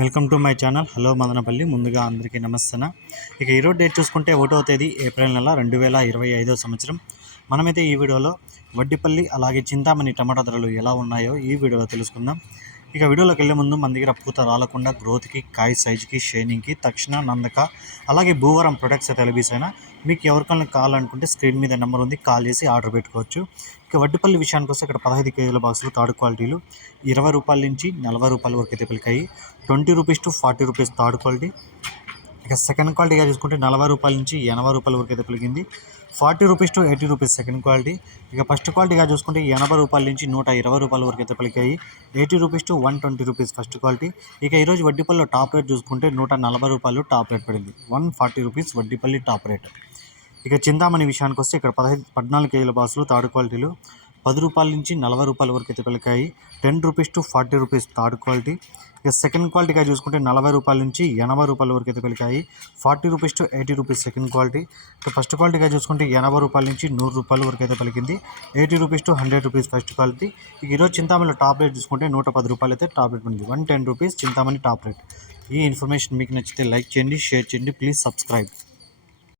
Welcome to my channel. Hello Madanapalle. ముందుగా అందరికీ నమస్తన ఇక ఈరోజు డేట్ చూసుకుంటే ఒకటో తేదీ ఏప్రిల్ నెల రెండు వేల ఇరవై ఐదో సంవత్సరం. మనమైతే ఈ వీడియోలో వడ్డిపల్లి అలాగే చింతామణి టమాటా ధరలు ఎలా ఉన్నాయో ఈ వీడియోలో తెలుసుకుందాం. ఇక వీడియోలోకి వెళ్ళే ముందు మన దగ్గర పూత రాలకుండా గ్రోత్కి కాయ సైజుకి షైనింగ్కి తక్షణ నందక అలాగే భూవరం ప్రొడక్ట్స్ అయితే లభిస్తాయినా మీకు ఎవరికైనా కావాలనుకుంటే స్క్రీన్ మీద నెంబర్ ఉంది కాల్ చేసి ఆర్డర్ పెట్టుకోవచ్చు. ఇక వడ్డిపల్లి విషయానికి వస్తే ఇక్కడ పదహైదు కేజీల బాక్సులు థర్డ్ క్వాలిటీలు. ఇరవై రూపాయల నుంచి నలభై రూపాయల వరకు అయితే పలికాయి. Twenty rupees to forty rupees third quality. ఇక సెకండ్ క్వాలిటీగా చూసుకుంటే నలభై రూపాయల నుంచి ఎనభై రూపాయల వరకు అయితే పలికింది forty rupees to eighty rupees second quality. ఇక ఫస్ట్ క్వాలిటీగా చూసుకుంటే ఎనభై రూపాయల నుంచి నూట ఇరవై రూపాయల వరకు అయితే పలికాయి. Eighty rupees to one twenty rupees first quality. ఇక ఈరోజు వడ్డీపల్లిలో టాప్ రేట్ చూసుకుంటే నూట నలభై రూపాయలు టాప్ రేట్ పడింది. One forty rupees Vaddipalli top rate. ఇక చింతామణి విషయానికి వస్తే ఇక్కడ పదహైదు పద్నాలుగు కేజీల బాసులు థర్డ్ క్వాలిటీలు. పది రూపాయల నుంచి నలభై రూపాయల వరకు అయితే పలికాయి. Ten rupees to forty rupees third quality. ఇక సెకండ్ క్వాలిటీగా చూసుకుంటే నలభై రూపాయల నుంచి ఎనభై రూపాయల వరకు అయితే పలికాయి. Forty rupees to eighty rupees second quality. ఇక ఫస్ట్ క్వాలిటీగా చూసుకుంటే ఎనభై రూపాయల నుంచి నూరు రూపాయల వరకు అయితే పలికింది. Eighty rupees to hundred rupees first quality. ఇక ఈరోజు చింతామణిలో టాప్ రేట్ చూసుకుంటే నూట పది రూపాయలు అయితే టాప్ రేట్ ఉంది one ten rupees Chintamani top rate. ఈ ఇన్ఫర్మేషన్ మీకు నచ్చితే లైక్ చేయండి షేర్ చేయండి ప్లీజ్ సబ్స్క్రైబ్.